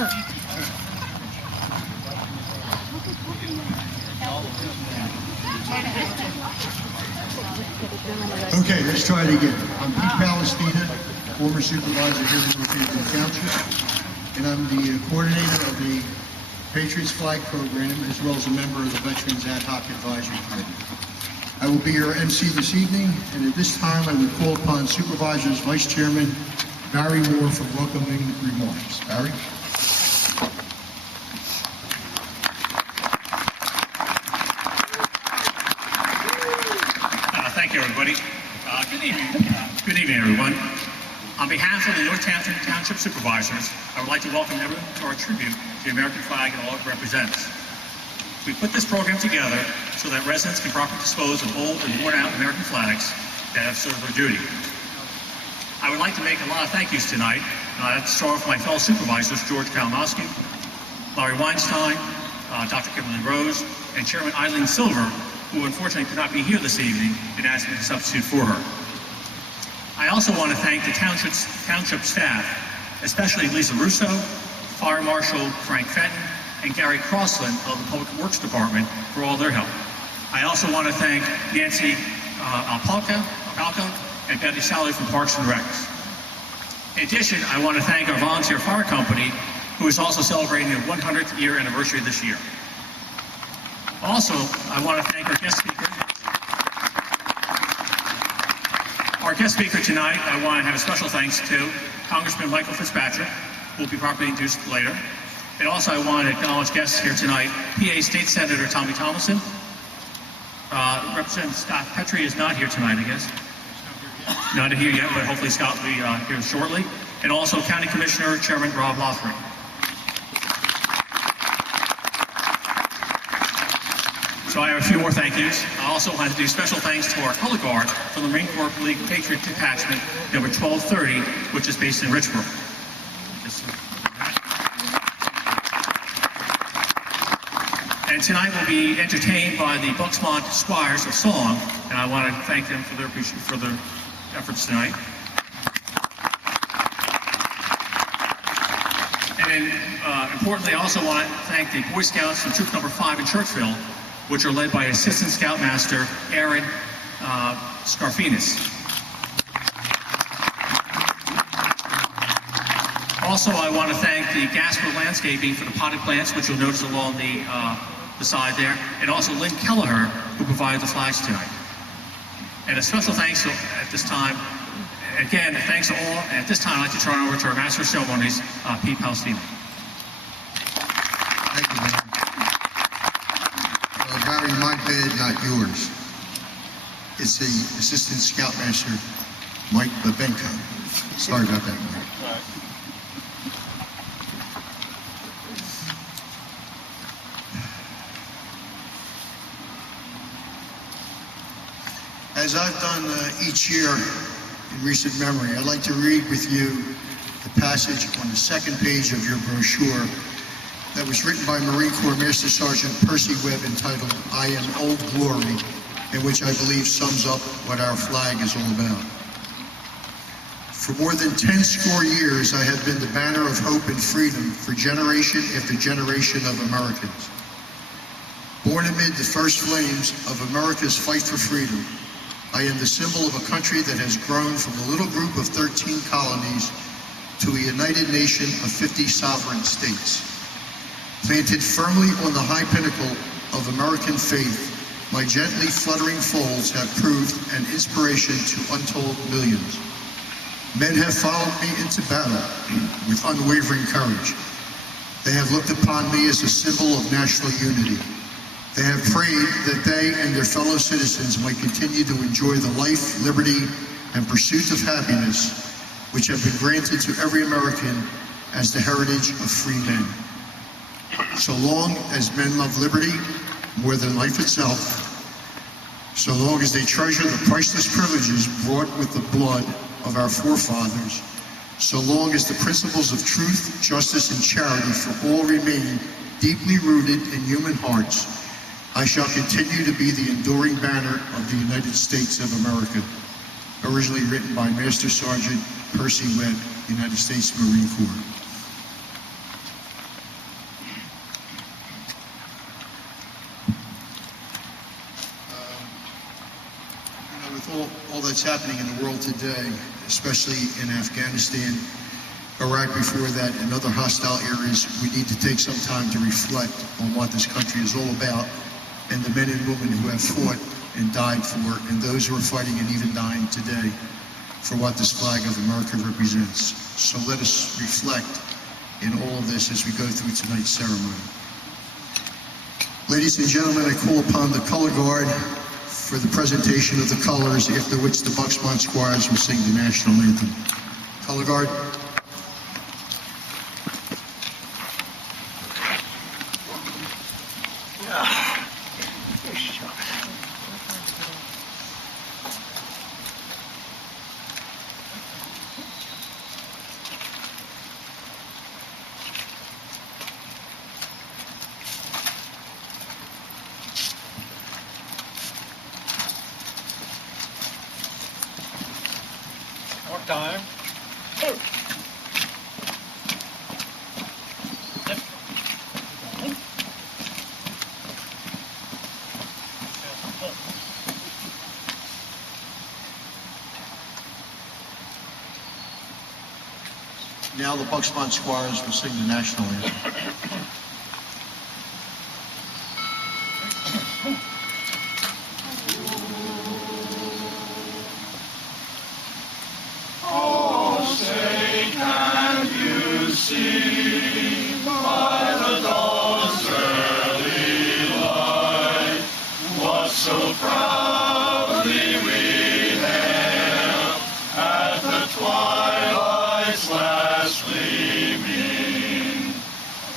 Okay, let's try it again. I'm Pete Palestina, former supervisor here in Northampton Township, and I'm the coordinator of the Patriot's Flag program, as well as a member of the Veterans Ad Hoc Advisory Committee. I will be your MC this evening, and at this time I would call upon Supervisors Vice Chairman Barry Moore for welcoming remarks. Barry? Thank you, everybody. Good evening, everyone. On behalf of the Northampton Township Supervisors, I would like to welcome everyone to our tribute to the American flag and all it represents. We put this program together so that residents can properly dispose of old and worn-out American flags that have served their duty. I would like to make a lot of thank yous tonight. I'd like to start with my fellow supervisors, George Kalinowski, Larry Weinstein, Dr. Kimberly Rose, and Chairman Eileen Silver, who unfortunately could not be here this evening and asked me to substitute for her. I also want to thank the Township staff, especially Lisa Russo, Fire Marshal Frank Fenton, and Gary Crossland of the Public Works Department for all their help. I also want to thank Nancy Alpalka and Betty Sally from Parks and Recs. In addition, I want to thank our volunteer fire company, who is also celebrating their 100th year anniversary this year. Also, I want to thank our guest speaker. Our guest speaker tonight, I want to have a special thanks to Congressman Michael Fitzpatrick, who will be properly introduced later. And also, I want to acknowledge guests here tonight, PA State Senator Tommy Tomlinson. Representative Scott Patriot is not here tonight, I guess. Not here yet, but hopefully Scott will be here shortly. And also County Commissioner Chairman Rob Loughery. So I have a few more thank yous. I also want to do special thanks to our color guard from the Marine Corps League Patriot Detachment, number 1230, which is based in Richmond. And tonight we'll be entertained by the Bucksmont Squires of Song, and I want to thank them for their efforts tonight. And then, importantly, I also want to thank the Boy Scouts from Troop Number 5 in Churchville, which are led by Assistant Scoutmaster Aaron Scarfinas. Also, I want to thank the Gasper Landscaping for the potted plants, which you'll notice along the side there, and also Lynn Kelleher, who provided the flags tonight. And a special thanks at this time, again, thanks to all. At this time, I'd like to turn over to our Master of Ceremonies, Pete Palestina. Thank you, man. Barry, my bed, not yours. It's the Assistant Scoutmaster, Mike Babenko. Sorry about that, Mike. As I've done each year in recent memory, I'd like to read with you the passage on the second page of your brochure that was written by Marine Corps Master Sergeant Percy Webb, entitled "I Am Old Glory," and which I believe sums up what our flag is all about. For more than 10 score years, I have been the banner of hope and freedom for generation after generation of Americans. Born amid the first flames of America's fight for freedom, I am the symbol of a country that has grown from a little group of 13 colonies to a united nation of 50 sovereign states. Planted firmly on the high pinnacle of American faith, my gently fluttering folds have proved an inspiration to untold millions. Men have followed me into battle with unwavering courage. They have looked upon me as a symbol of national unity. They have prayed that they and their fellow citizens might continue to enjoy the life, liberty, and pursuit of happiness which have been granted to every American as the heritage of free men. So long as men love liberty more than life itself, so long as they treasure the priceless privileges brought with the blood of our forefathers, so long as the principles of truth, justice, and charity for all remain deeply rooted in human hearts, I shall continue to be the enduring banner of the United States of America. Originally written by Master Sergeant Percy Webb, United States Marine Corps. all that's happening in the world today, especially in Afghanistan, Iraq before that, and other hostile areas, we need to take some time to reflect on what this country is all about and the men and women who have fought and died for, and those who are fighting and even dying today for what this flag of America represents. So let us reflect in all of this as we go through tonight's ceremony. Ladies and gentlemen, I call upon the color guard for the presentation of the colors, after which the Bucksmont Squires will sing the national anthem. Color guard. More time. Now the Bucksmont Squires will sing the national anthem. So proudly we hailed at the twilight's last gleaming,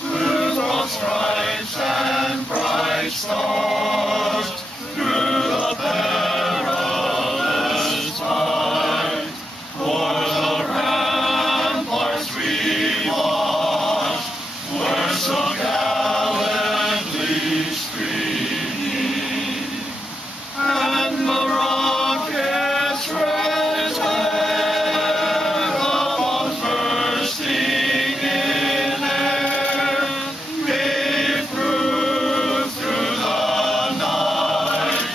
through broad stripes and bright stars, through the perilous fight, o'er the ramparts we watched, were so gallantly streaming. And the rockets raised red above, bursting in air, gave proof through the night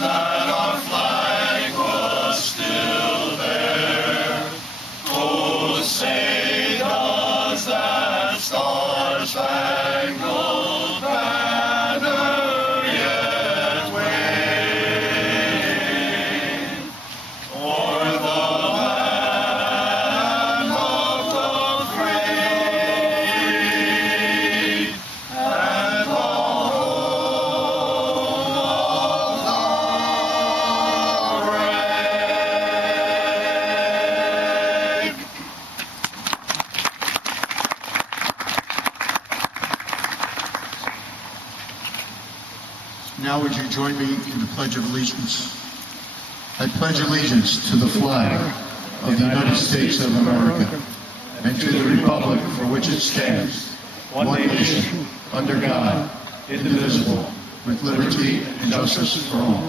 that our flag was still there. Oh, say does that star-spangled banner yet wave o'er the land of the free and the home of the brave. Now would you join me in the Pledge of Allegiance? I pledge allegiance to the flag of the United States of America and to the republic for which it stands, one nation, under God, indivisible, with liberty and justice for all.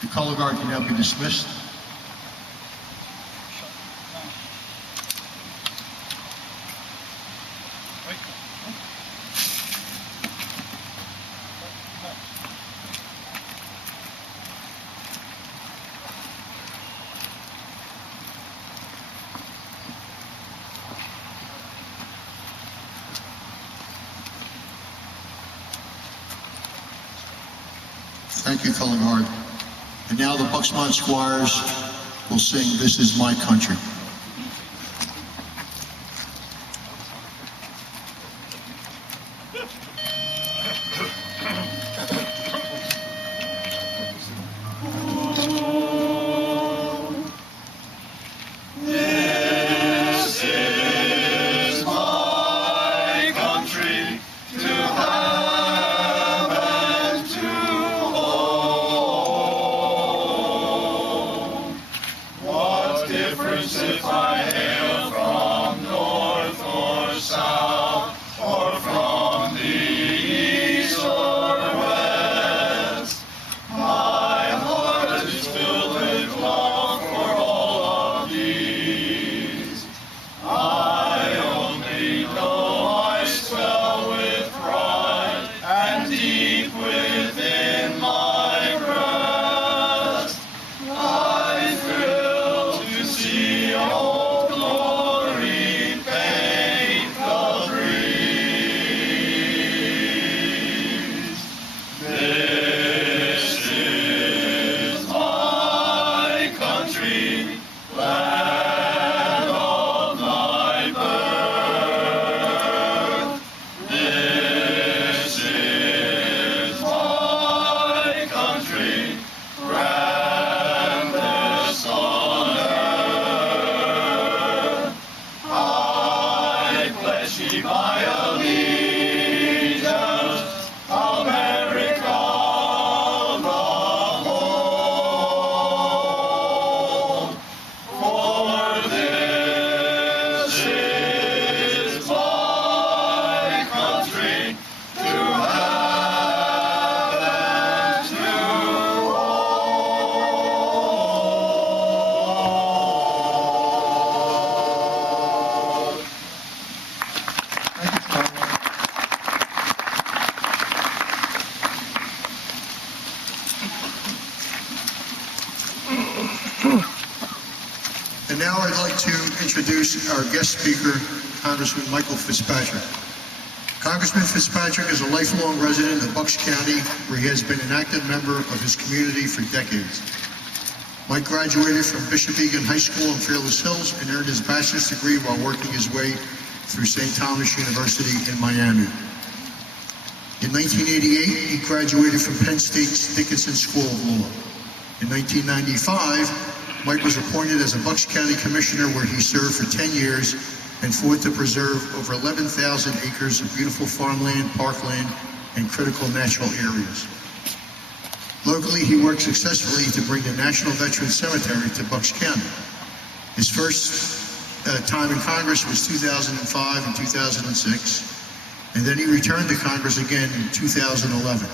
The color guard can now be dismissed. Thank you, color guard. And now the Bucksmont Squires will sing "This Is My Country." This is my country, to have and to hold. What difference if I hail from north or south, or from the east or west? My heart is filled with love for all of these. I only know I swell with pride country, land of my birth. This is my country, grandest on earth. I pledge thee my allegiance, America the whole. For this is my country, to have and to hold. And now I'd like to introduce our guest speaker, Congressman Michael Fitzpatrick. Congressman Fitzpatrick is a lifelong resident of Bucks County, where he has been an active member of his community for decades. Mike graduated from Bishop Egan High School in Fearless Hills and earned his bachelor's degree while working his way through St. Thomas University in Miami. In 1988, he graduated from Penn State's Dickinson School of Law. In 1995, Mike was appointed as a Bucks County Commissioner, where he served for 10 years and fought to preserve over 11,000 acres of beautiful farmland, parkland, and critical natural areas. Locally, he worked successfully to bring the National Veterans Cemetery to Bucks County. His first time in Congress was 2005 and 2006, and then he returned to Congress again in 2011.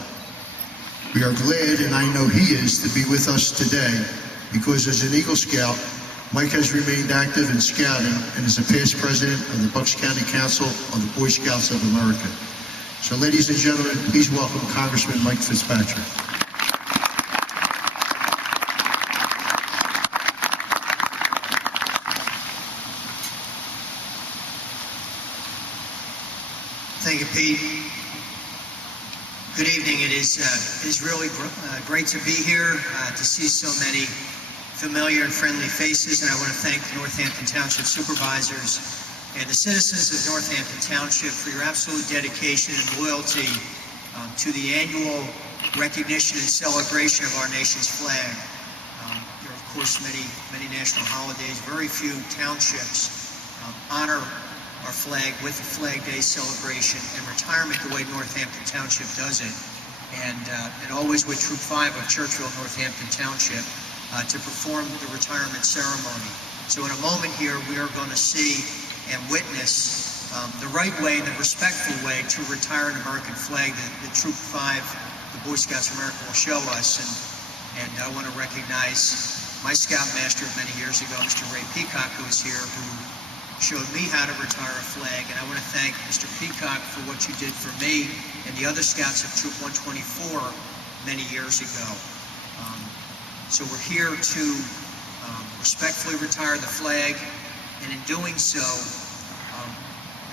We are glad, and I know he is, to be with us today, because as an Eagle Scout, Mike has remained active in scouting and is a past president of the Bucks County Council of the Boy Scouts of America. So ladies and gentlemen, please welcome Congressman Mike Fitzpatrick. Thank you, Pete. Good evening. It is really great to be here, to see so many familiar and friendly faces, and I want to thank the Northampton Township Supervisors and the citizens of Northampton Township for your absolute dedication and loyalty to the annual recognition and celebration of our nation's flag. There are, of course, many national holidays. Very few townships honor our flag with the Flag Day celebration and retirement the way Northampton Township does it, and always with Troop 5 of Churchville, Northampton Township, to perform the retirement ceremony. So in a moment here, we are going to see and witness the right way, the respectful way to retire an American flag that Troop 5, the Boy Scouts of America, will show us. And I want to recognize my Scoutmaster of many years ago, Mr. Ray Peacock, who is here, who showed me how to retire a flag. And I want to thank Mr. Peacock for what you did for me and the other Scouts of Troop 124 many years ago. So we're here to respectfully retire the flag, and in doing so,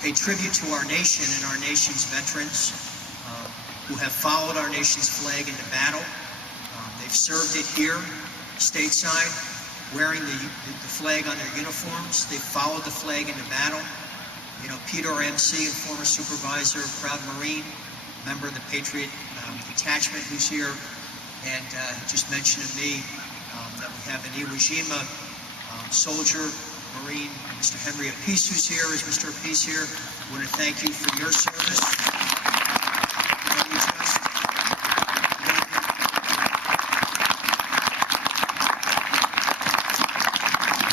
pay tribute to our nation and our nation's veterans who have followed our nation's flag into battle. They've served it here, stateside, wearing the flag on their uniforms. They've followed the flag into battle. You know, Peter, our MC and former supervisor, proud Marine, member of the Patriot Detachment, who's here. And he just mentioned to me that we have an Iwo Jima soldier, Marine, Mr. Henry Apice, who's here. Is Mr. Apice here? I want to thank you for your service.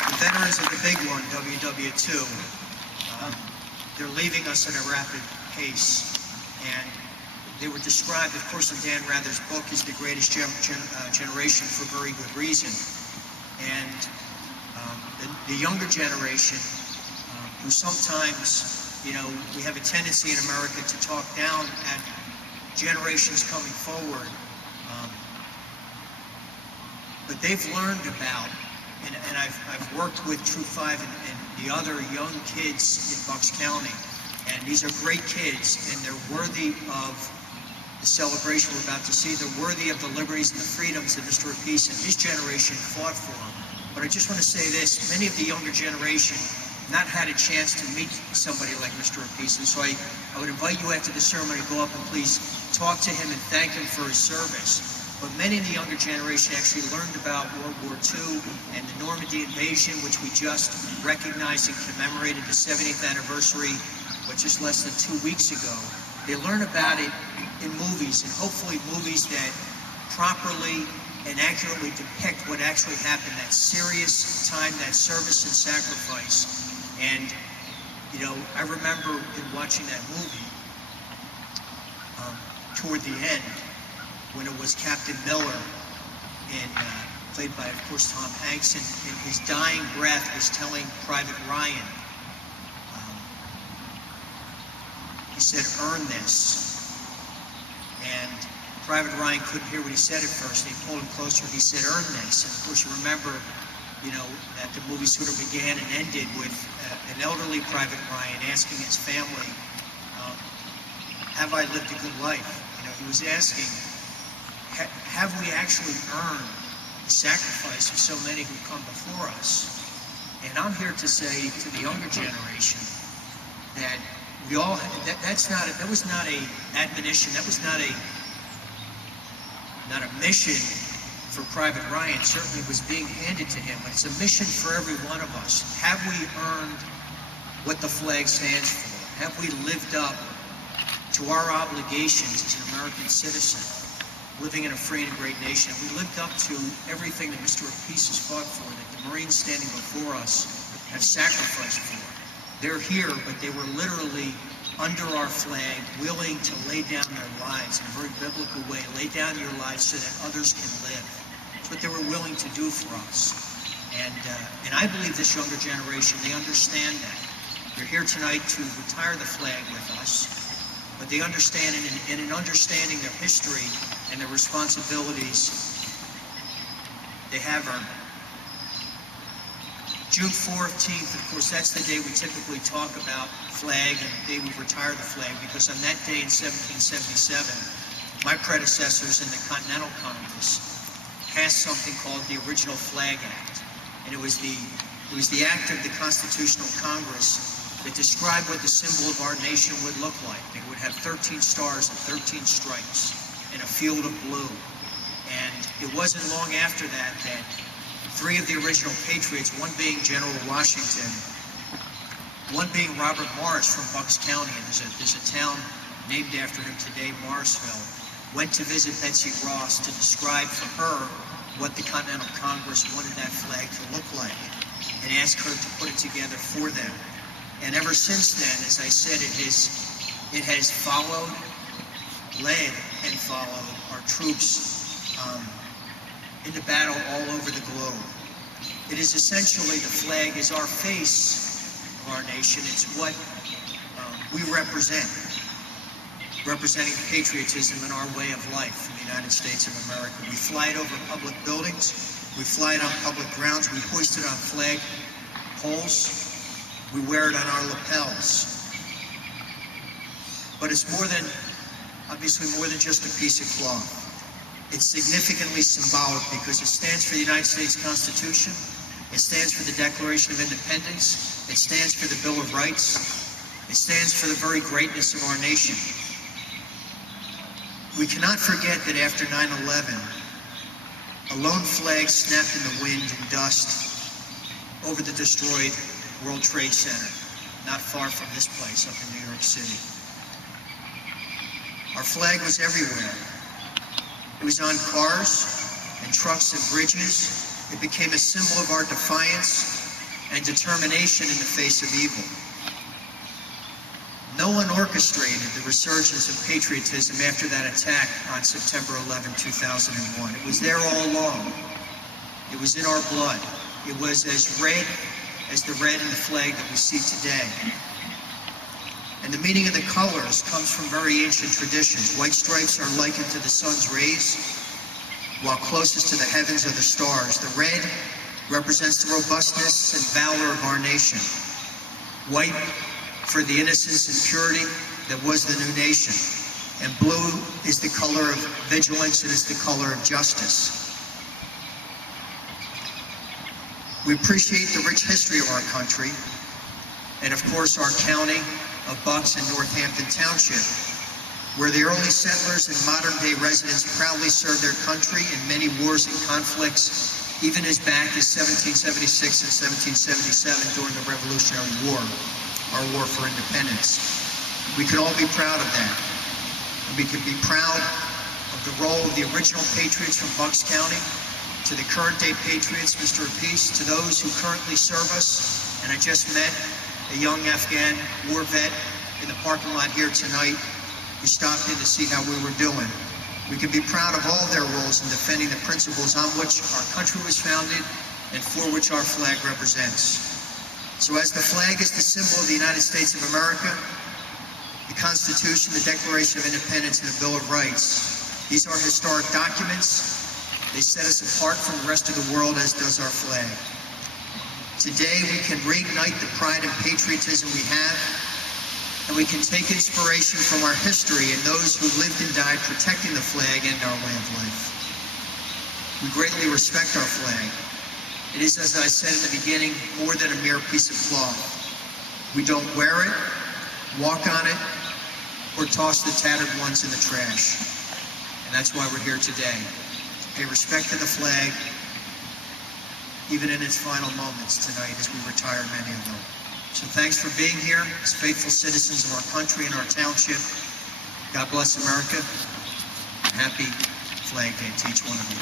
The veterans of the big one, WW2, they're leaving us at a rapid pace. And they were described, of course, in Dan Rather's book as the greatest generation for very good reason. And the younger generation, who sometimes, you know, we have a tendency in America to talk down at generations coming forward, but they've learned about, and I've worked with Troop 5 and the other young kids in Bucks County, and these are great kids, and they're worthy of the celebration we're about to see. They're worthy of the liberties and the freedoms that Mr. Apice and his generation fought for. But I just want to say this, many of the younger generation not had a chance to meet somebody like Mr. Appice, and so I would invite you after the ceremony to go up and please talk to him and thank him for his service. But many in the younger generation actually learned about World War II and the Normandy invasion, which we just recognized and commemorated the 70th anniversary, but just less than 2 weeks ago. They learn about it in movies, and hopefully movies that properly and accurately depict what actually happened, that serious time, that service and sacrifice. And, you know, I remember in watching that movie, toward the end, when it was Captain Miller, and played by, of course, Tom Hanks, and in his dying breath was telling Private Ryan, he said, "Earn this." And Private Ryan couldn't hear what he said at first, and he pulled him closer and he said, "Earn this." And of course you remember, you know, that the movie sort of began and ended with an elderly Private Ryan asking his family, have I lived a good life? You know, he was asking, have we actually earned the sacrifice of so many who come before us? And I'm here to say to the younger generation that we all, that was not a admonition, that was not a mission for Private Ryan. Certainly was being handed to him, but it's a mission for every one of us. Have we earned what the flag stands for? Have we lived up to our obligations as an American citizen, living in a free and great nation? Have we lived up to everything that Mr. Appice has fought for, that the Marines standing before us have sacrificed for? They're here, but they were literally under our flag, willing to lay down their lives in a very biblical way. Lay down your lives so that others can live. That's what they were willing to do for us. And I believe this younger generation, they understand that. They're here tonight to retire the flag with us, but they understand, and in understanding their history and their responsibilities, they have earned it. June 14th, of course, that's the day we typically talk about flag and the day we retire the flag, because on that day in 1777, my predecessors in the Continental Congress passed something called the Original Flag Act. And it was the act of the Constitutional Congress that described what the symbol of our nation would look like. It would have 13 stars and 13 stripes in a field of blue. And it wasn't long after that that three of the original Patriots, one being General Washington, one being Robert Morris from Bucks County, and there's a town named after him today, Morrisville, went to visit Betsy Ross to describe for her what the Continental Congress wanted that flag to look like, and ask her to put it together for them. And ever since then, as I said, it has followed, led, and followed our troops into battle all over the globe. It is essentially, the flag is our face of our nation. It's what we represent, representing patriotism in our way of life in the United States of America. We fly it over public buildings. We fly it on public grounds. We hoist it on flag poles. We wear it on our lapels. But it's more than, obviously more than just a piece of cloth. It's significantly symbolic because it stands for the United States Constitution. It stands for the Declaration of Independence. It stands for the Bill of Rights. It stands for the very greatness of our nation. We cannot forget that after 9/11, a lone flag snapped in the wind and dust over the destroyed World Trade Center, not far from this place up in New York City. Our flag was everywhere. It was on cars and trucks and bridges. It became a symbol of our defiance and determination in the face of evil. No one orchestrated the resurgence of patriotism after that attack on September 11, 2001. It was there all along. It was in our blood. It was as red as the red in the flag that we see today. And the meaning of the colors comes from very ancient traditions. White stripes are likened to the sun's rays, while closest to the heavens are the stars. The red represents the robustness and valor of our nation. White for the innocence and purity that was the new nation. And blue is the color of vigilance, and it's the color of justice. We appreciate the rich history of our country, and of course our county of Bucks and Northampton Township, where the early settlers and modern-day residents proudly served their country in many wars and conflicts, even as back as 1776 and 1777 during the Revolutionary War, our war for independence. We could all be proud of that. And we could be proud of the role of the original Patriots from Bucks County, to the current-day Patriots, Mr. Apiece, to those who currently serve us. And I just met a young Afghan war vet in the parking lot here tonight who stopped in to see how we were doing. We can be proud of all their roles in defending the principles on which our country was founded and for which our flag represents. So as the flag is the symbol of the United States of America, the Constitution, the Declaration of Independence, and the Bill of Rights, these are historic documents. They set us apart from the rest of the world, as does our flag. Today, we can reignite the pride and patriotism we have, and we can take inspiration from our history and those who lived and died protecting the flag and our way of life. We greatly respect our flag. It is, as I said in the beginning, more than a mere piece of cloth. We don't wear it, walk on it, or toss the tattered ones in the trash. And that's why we're here today. Pay respect to the flag, even in its final moments tonight as we retire many of them. So thanks for being here as faithful citizens of our country and our township. God bless America. Happy Flag Day to each one of you.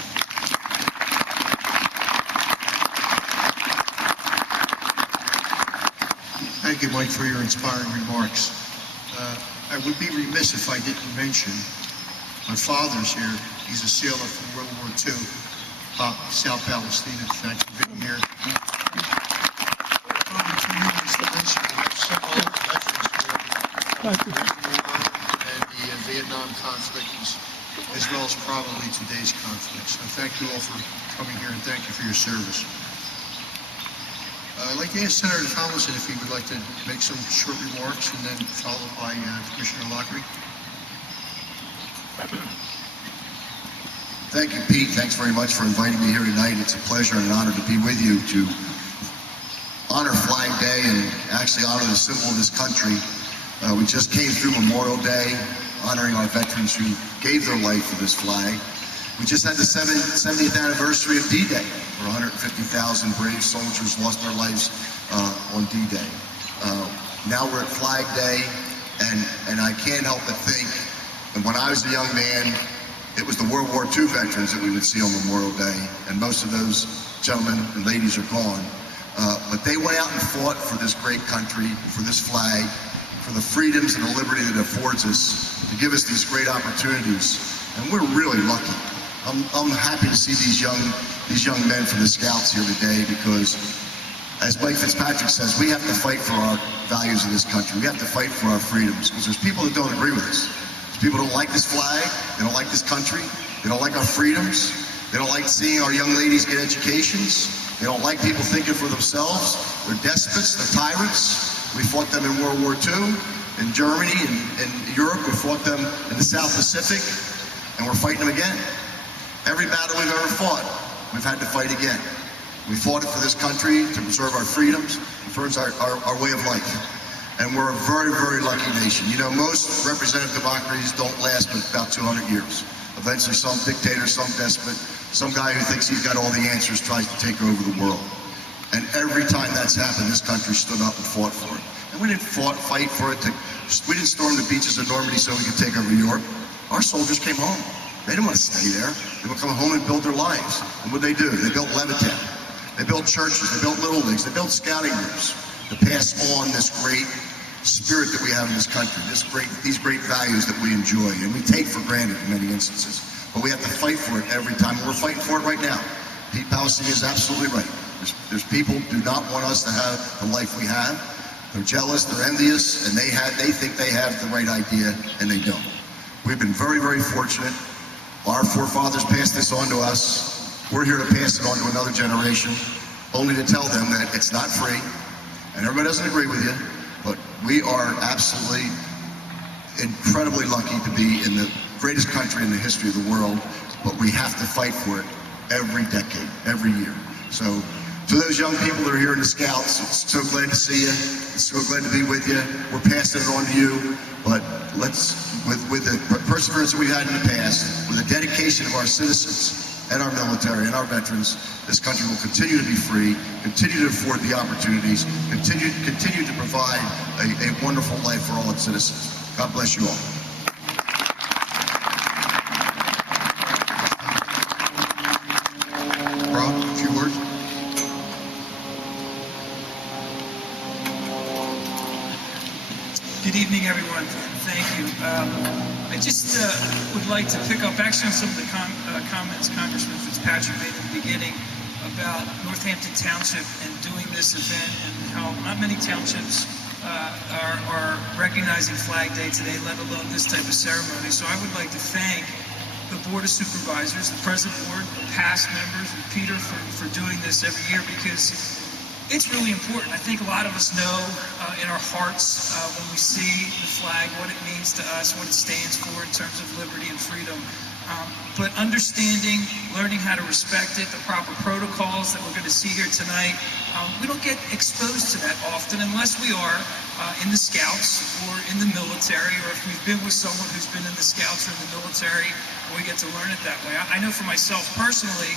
Thank you, Mike, for your inspiring remarks. I would be remiss if I didn't mention my father's here. He's a sailor from World War II, South Palestina. Thanks for being here. Probably too numerous to mention. We have several other veterans here from the Korean War and the Vietnam conflict, as well as probably today's conflict. So thank you all for coming here, and thank you for your service. I'd like to ask Senator Tomlinson if he would like to make some short remarks, and then followed by Commissioner Loughery. Thank you, Pete. Thanks very much for inviting me here tonight. It's a pleasure and an honor to be with you to honor Flag Day and actually honor the symbol of this country. We just came through Memorial Day, honoring our veterans who gave their life for this flag. We just had the 70th anniversary of D-Day, where 150,000 brave soldiers lost their lives on D-Day. Now we're at Flag Day, and I can't help but think that when I was a young man, it was the World War II veterans that we would see on Memorial Day, and most of those gentlemen and ladies are gone. But they went out and fought for this great country, for this flag, for the freedoms and the liberty that it affords us, to give us these great opportunities. And we're really lucky. I'm happy to see these young men from the Scouts here today, because, as Mike Fitzpatrick says, we have to fight for our values in this country. We have to fight for our freedoms, because there's people that don't agree with us. People don't like this flag, they don't like this country, they don't like our freedoms, they don't like seeing our young ladies get educations, they don't like people thinking for themselves. They're despots, they're tyrants. We fought them in World War II, in Germany, in Europe. We fought them in the South Pacific, and we're fighting them again. Every battle we've ever fought, we've had to fight again. We fought it for this country, to preserve our freedoms, for our way of life. And we're a very, very lucky nation. You know, most representative democracies don't last but about 200 years. Eventually some dictator, some despot, some guy who thinks he's got all the answers tries to take over the world. And every time that's happened, this country stood up and fought for it. And we didn't fight for it. We didn't storm the beaches of Normandy so we could take over New York. Our soldiers came home. They didn't want to stay there. They would come home and build their lives. And what did they do? They built Levittown. They built churches. They built little leagues. They built scouting groups to pass on this great spirit that we have in this country, these great values that we enjoy and we take for granted in many instances. But we have to fight for it every time, and we're fighting for it right now. Pete Palestine is absolutely right. There's people who do not want us to have the life we have. They're jealous, they're envious, and they think they have the right idea, and they don't. We've been very, very fortunate. Our forefathers passed this on to us. We're here to pass it on to another generation, only to tell them that it's not free, and everybody doesn't agree with you, but we are absolutely incredibly lucky to be in the greatest country in the history of the world, but we have to fight for it every decade, every year. So To those young people that are here in the Scouts, so glad to see you. So glad to be with you. We're passing it on to you, but with the perseverance that we've had in the past, with the dedication of our citizens and our military and our veterans, this country will continue to be free, continue to afford the opportunities, continue to provide a wonderful life for all its citizens. God bless you all. Rob, a few words? Good evening, everyone. Thank you. I just would like to pick up actually on some of the comments Congressman Fitzpatrick made in the beginning about Northampton Township and doing this event and how not many townships are recognizing Flag Day today, let alone this type of ceremony. So I would like to thank the Board of Supervisors, the present board, the past members, and Peter for doing this every year, because it's really important. I think a lot of us know in our hearts when we see the flag what it means to us, what it stands for in terms of liberty and freedom. But understanding, learning how to respect it, the proper protocols that we're going to see here tonight, we don't get exposed to that often unless we are in the Scouts or in the military, or if we've been with someone who's been in the Scouts or in the military, we get to learn it that way. I know for myself personally,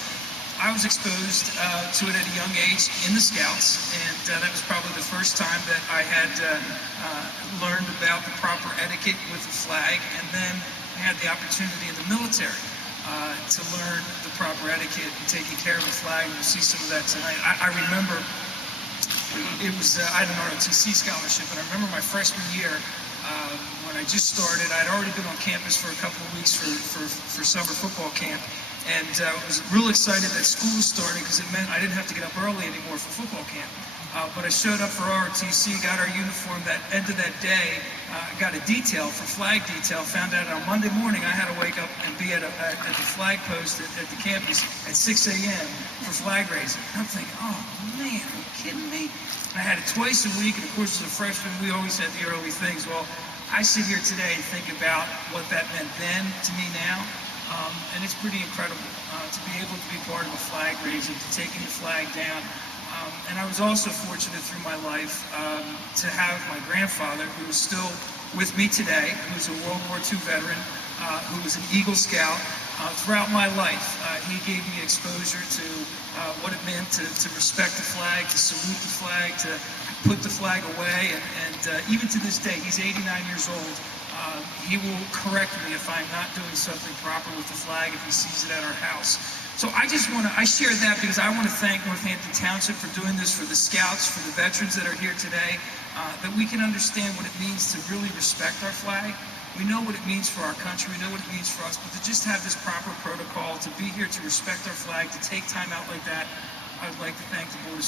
I was exposed to it at a young age in the Scouts, and that was probably the first time that I had learned about the proper etiquette with the flag, and then I had the opportunity in the military to learn the proper etiquette and taking care of the flag, and we'll see some of that tonight. I remember it was, I had an ROTC scholarship, and I remember my freshman year when I just started. I'd already been on campus for a couple of weeks for summer football camp, and was real excited that school was starting because it meant I didn't have to get up early anymore for football camp. But I showed up for ROTC, got our uniform that end of that day, got a detail for flag detail, found out on Monday morning I had to wake up and be at the flag post at the campus at 6 a.m. for flag raising. And I'm thinking, oh man, are you kidding me? And I had it twice a week, and of course as a freshman we always had the early things. Well, I sit here today and think about what that meant then to me now. And it's pretty incredible to be able to be part of a flag raising, to taking the flag down. And I was also fortunate through my life to have my grandfather, who is still with me today, who's a World War II veteran, who was an Eagle Scout. Throughout my life, he gave me exposure to what it meant to respect the flag, to salute the flag, to put the flag away, and even to this day, he's 89 years old. He will correct me if I'm not doing something proper with the flag if he sees it at our house. So I share that because I want to thank Northampton Township for doing this, for the Scouts, for the veterans that are here today, that we can understand what it means to really respect our flag. We know what it means for our country, we know what it means for us, but to just have this proper protocol, to be here to respect our flag, to take time out like that, I would like to thank the Board of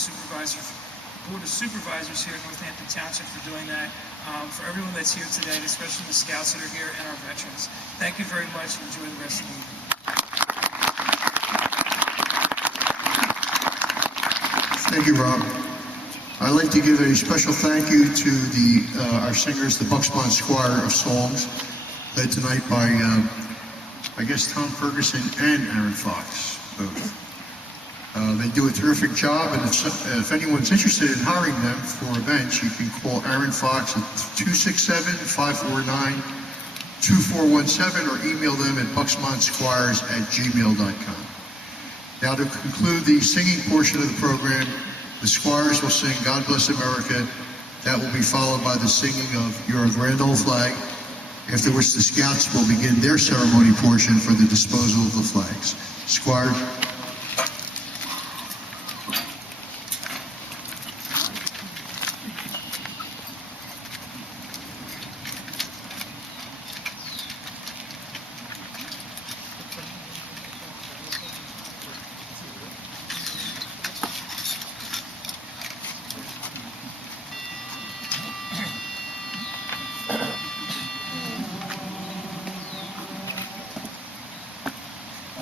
Supervisors here at Northampton Township for doing that, for everyone that's here today, and especially the Scouts that are here and our veterans. Thank you very much, and enjoy the rest of the evening. Thank you, Rob. I'd like to give a special thank you to our singers, the Bucksmont Choir of Songs, led tonight by, I guess, Tom Ferguson and Aaron Fox, both. They do a terrific job, and if anyone's interested in hiring them for events, you can call Aaron Fox at 267-549-2417 or email them at bucksmontsquires@gmail.com. Now, to conclude the singing portion of the program, the Squires will sing God Bless America. That will be followed by the singing of Your Grand Old Flag, after which the Scouts will begin their ceremony portion for the disposal of the flags. Squires.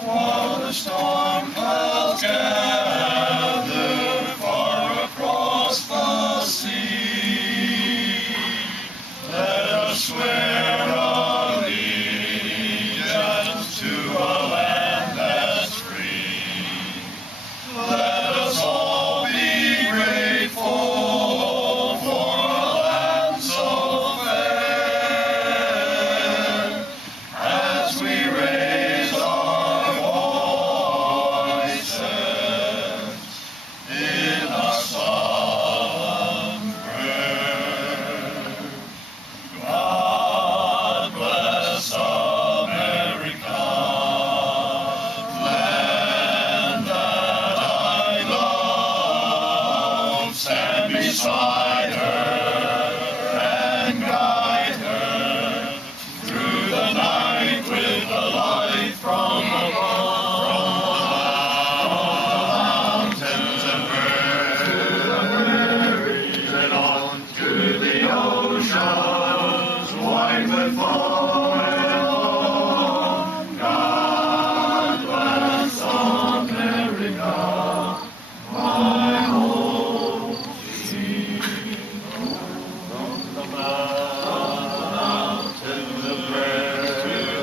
While the storm beside her and guide her through the night with the light from above. From the mountains and prairies and on to the oceans wide with foam. God bless America, my home. From the mountain to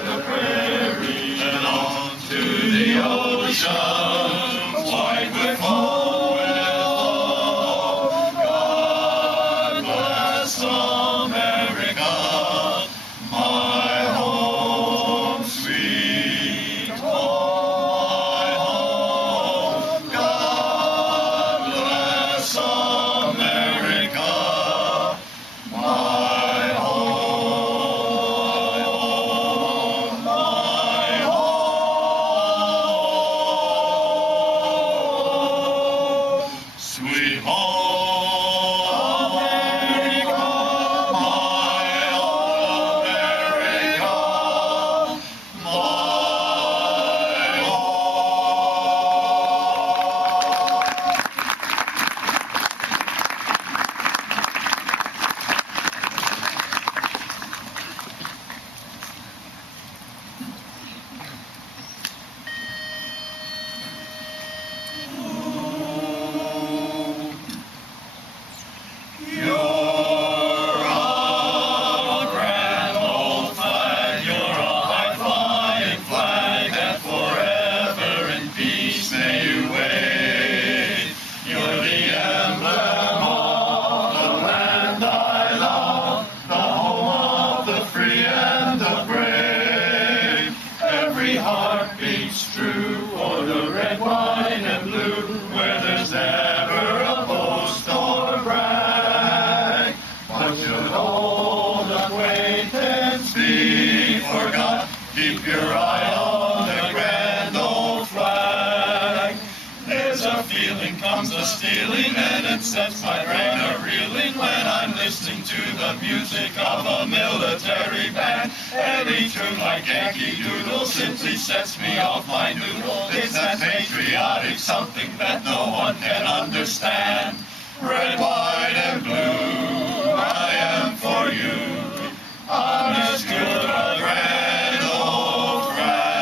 the prairie and on to the ocean wide with foam. God bless America, my home, sweet my home. God bless America, my home, my home. Sweet home, America, my home, America, my home. You're a grand old flag, you're a high-flying flag that forever in peace may you wave. You're the emblem of the land I love, the home of the free and the brave. Every heart beats true for the red, white, and blue, where there's never a boast or brag. But should old acquaintance be forgot, keep your eye on the grand old flag. There's a feeling comes a stealing, and it sets my brain a-reeling when I'm listening to the music of a military band. Any tune like Yankee Doodle simply sets me off my noodle. It's that patriotic something that no one can understand. Red, white, and blue, I am for you. Honest, you're a grand old flag.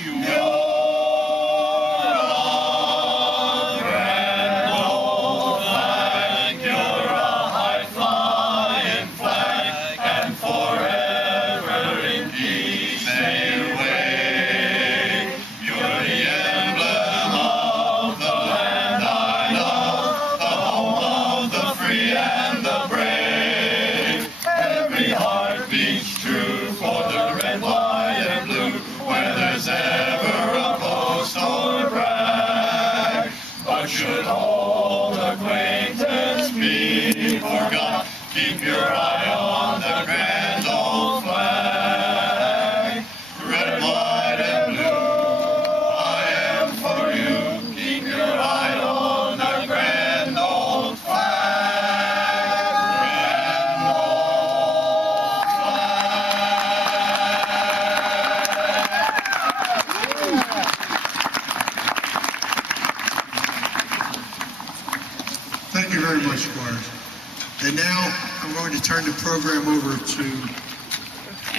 You're a grand old flag. You're a high-flying flag, and forever in peace may you wave. You're the emblem of the land I love, the home of the free and the brave. Every heart beats true for the red, white, and blue, where there's ever a boast or brag. But should old acquaintance be forgot, keep your eye on the grand old flag. Red, white, and blue, I am for you. Keep your eye on the grand old flag. Grand old flag. Thank you very much, Squires. And now I'm going to turn the program over to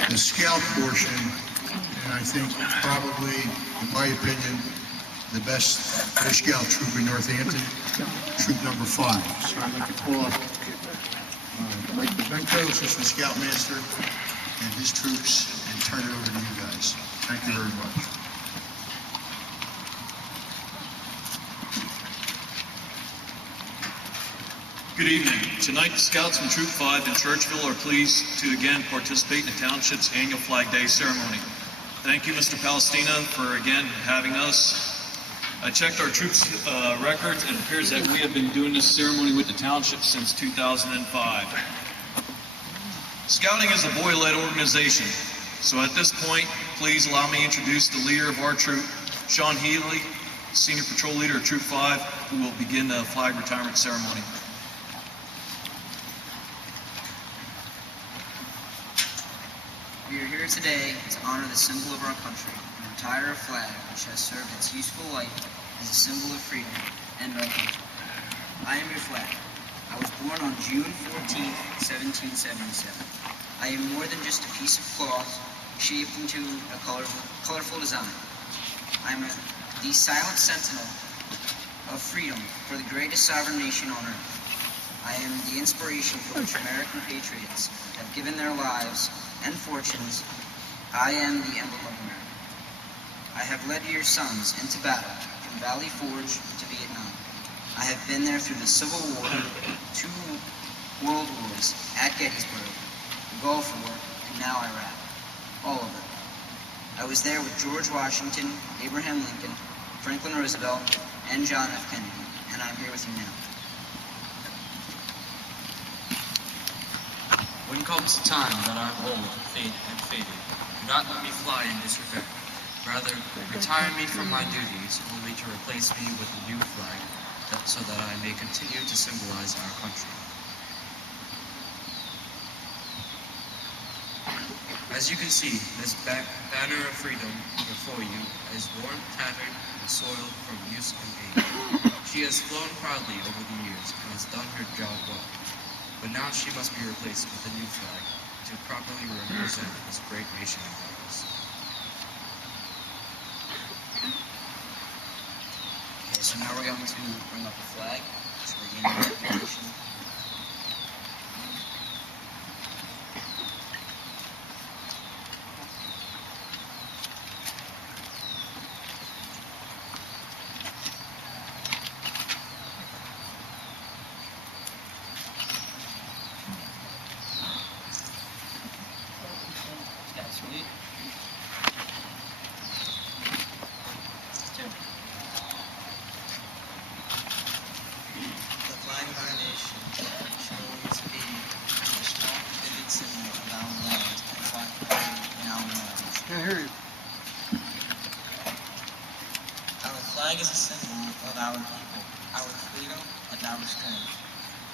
the scout portion, and I think probably, in my opinion, the best Boy Scout troop in Northampton, troop number 5. So I'd like to call up Mike Benko, Assistant Scoutmaster, and his troops, and turn it over to you guys. Thank you very much. Good evening. Tonight, the Scouts from Troop 5 in Churchville are pleased to again participate in the Township's annual Flag Day ceremony. Thank you, Mr. Palestina, for again having us. I checked our troops' records, and it appears that we have been doing this ceremony with the Township since 2005. Scouting is a boy-led organization, so at this point, please allow me to introduce the leader of our troop, Sean Healy, Senior Patrol Leader of Troop 5, who will begin the flag retirement ceremony. We are here today to honor the symbol of our country and retire a flag which has served its useful life as a symbol of freedom and our country. I am your flag. I was born on June 14, 1777. I am more than just a piece of cloth shaped into a colorful design. I am the silent sentinel of freedom for the greatest sovereign nation on earth. I am the inspiration for which American patriots have given their lives and fortunes. I am the emblem of America. I have led your sons into battle, from Valley Forge to Vietnam. I have been there through the Civil War, 2 World Wars, at Gettysburg, the Gulf War, and now Iraq. All of them. I was there with George Washington, Abraham Lincoln, Franklin Roosevelt, and John F. Kennedy, and I'm here with you now. When comes the time that I am old and faded, do not let me fly in disrespect. Rather, retire me from my duties, only to replace me with a new flag, so that I may continue to symbolize our country. As you can see, this banner of freedom before you is worn, tattered, and soiled from use and age. She has flown proudly over the years and has done her job well. But now she must be replaced with a new flag to properly represent this great nation of ours. Okay, so now we're going to bring up the flag to begin the declaration. Sweet. 2. The flag of our nation shall always be a strong, vivid symbol of our land and flag in our minds. Can't hear you. Our flag is a symbol of our people, our freedom, and our strength.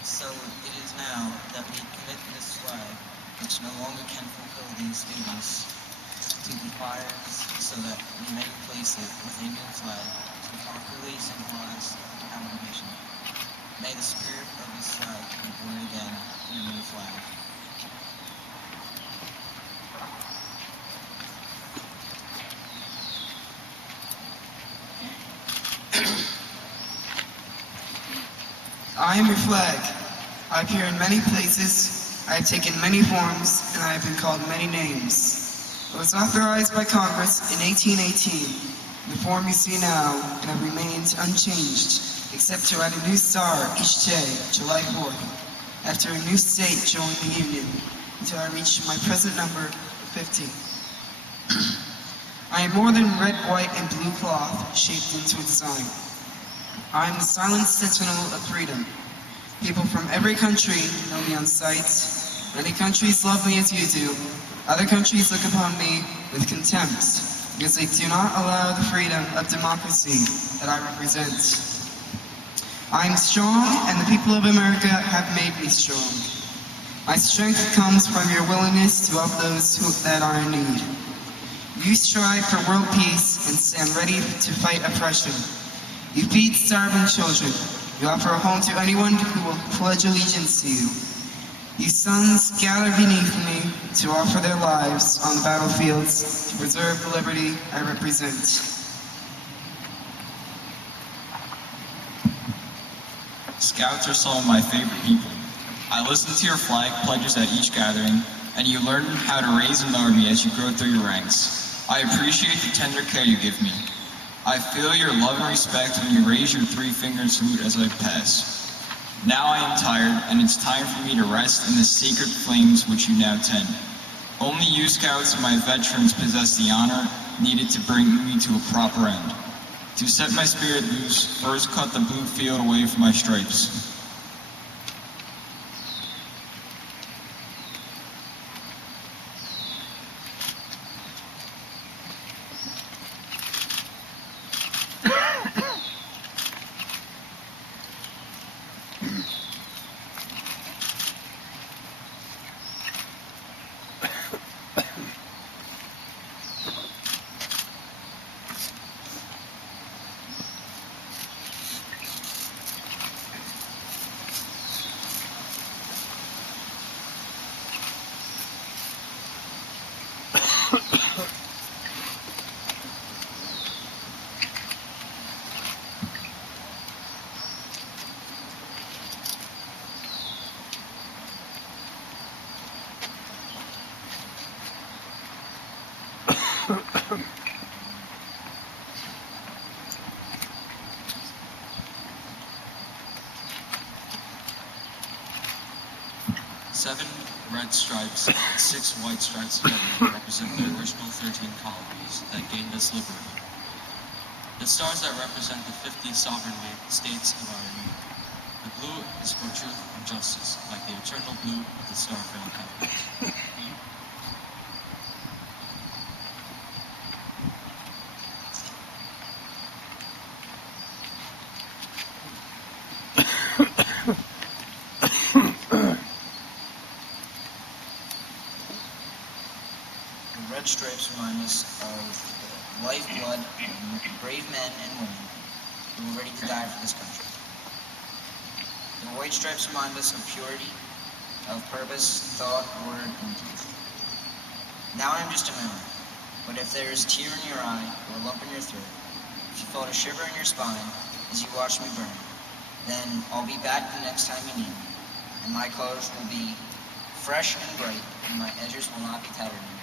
So it is now that we commit this flag, which no longer can fulfill these duties, to the fires so that we may replace it with a new flag to properly symbolize our nation. May the spirit of this flag be born again in a new flag. I am your flag. I appear in many places, I have taken many forms, and I have been called many names. I was authorized by Congress in 1818, in the form you see now, and have remained unchanged, except to add a new star each day, July 4th, after a new state joined the Union, until I reach my present number of 50. I am more than red, white, and blue cloth shaped into a design. I am the silent sentinel of freedom. People from every country know me on sight. Many countries love me as you do. Other countries look upon me with contempt because they do not allow the freedom of democracy that I represent. I am strong, and the people of America have made me strong. My strength comes from your willingness to help those that are in need. You strive for world peace and stand ready to fight oppression. You feed starving children. You offer a home to anyone who will pledge allegiance to you. You sons gather beneath me to offer their lives on the battlefields to preserve the liberty I represent. Scouts are some of my favorite people. I listen to your flag pledges at each gathering, and you learn how to raise and lower me as you grow through your ranks. I appreciate the tender care you give me. I feel your love and respect when you raise your 3-finger salute as I pass. Now I am tired, and it's time for me to rest in the sacred flames which you now tend. Only you Scouts and my veterans possess the honor needed to bring me to a proper end. To set my spirit loose, first cut the blue field away from my stripes. Seven red stripes and 6 white stripes together represent the original 13 colonies that gained us liberty. The stars that represent the 50 sovereign states of our union. The blue is for truth and justice, like the eternal blue of the star-filled heavens. The red stripes remind us of the lifeblood of brave men and women who were ready to die for this country. The white stripes remind us of purity, of purpose, thought, word, and deed. Now I am just a memory, but if there is a tear in your eye or a lump in your throat, if you felt a shiver in your spine as you watched me burn, then I'll be back the next time you need me, and my colors will be fresh and bright, and my edges will not be tattered anymore.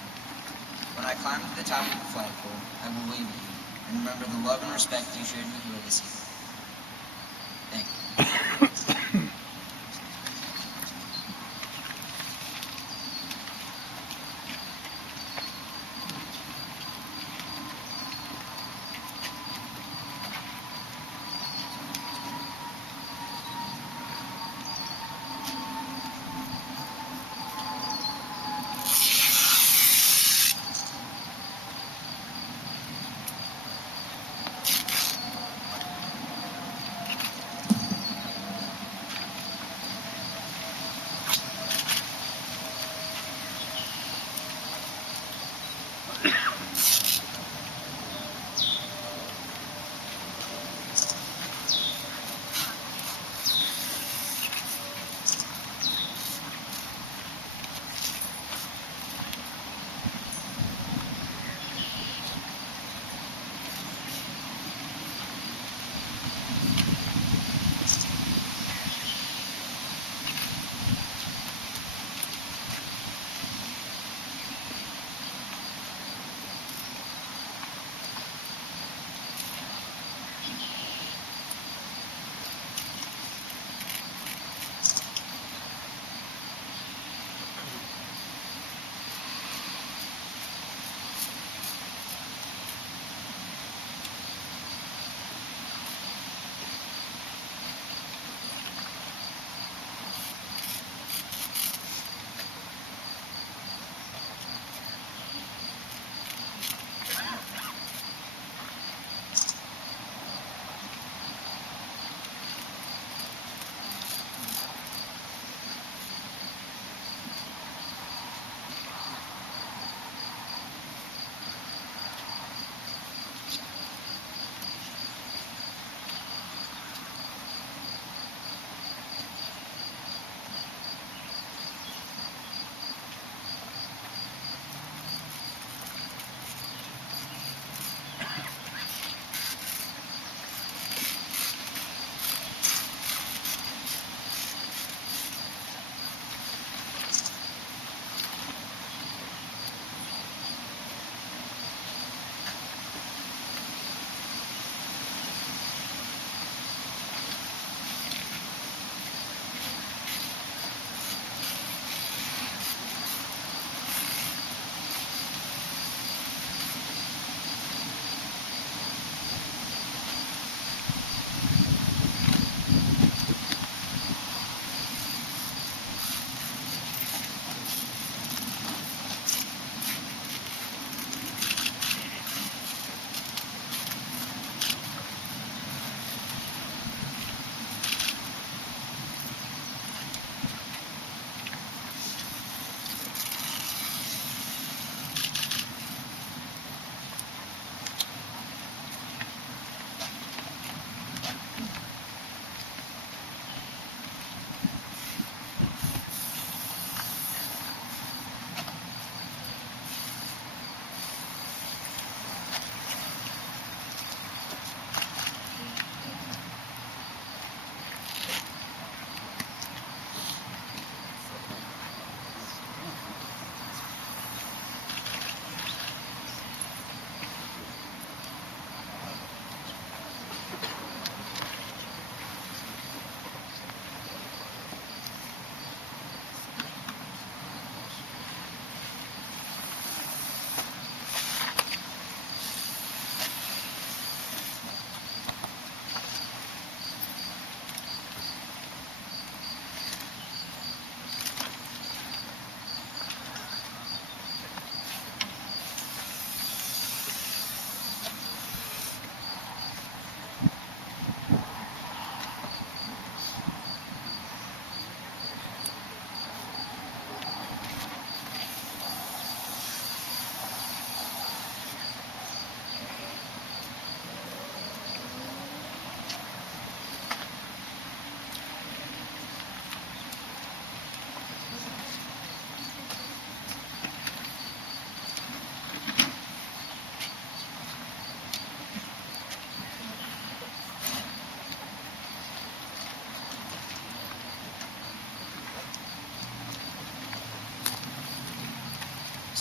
When I climb to the top of the flagpole, I will wave at you, and remember the love and respect you showed me here this evening. Thank you.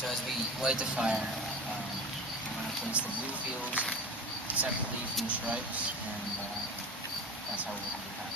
So as we light the fire, I'm going to place the blue fields separately from the stripes, and that's how we'll do that.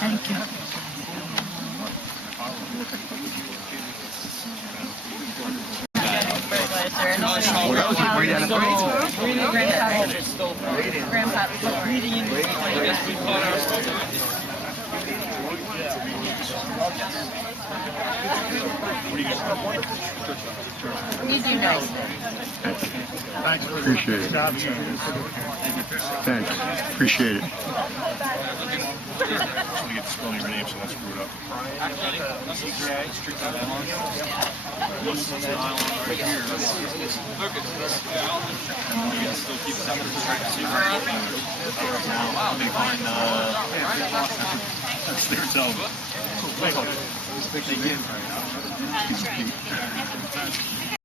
Thank you. Thank you. Appreciate it. Thanks. Appreciate it. Let me get the spelling of your name so I don't screw it up. Tell them.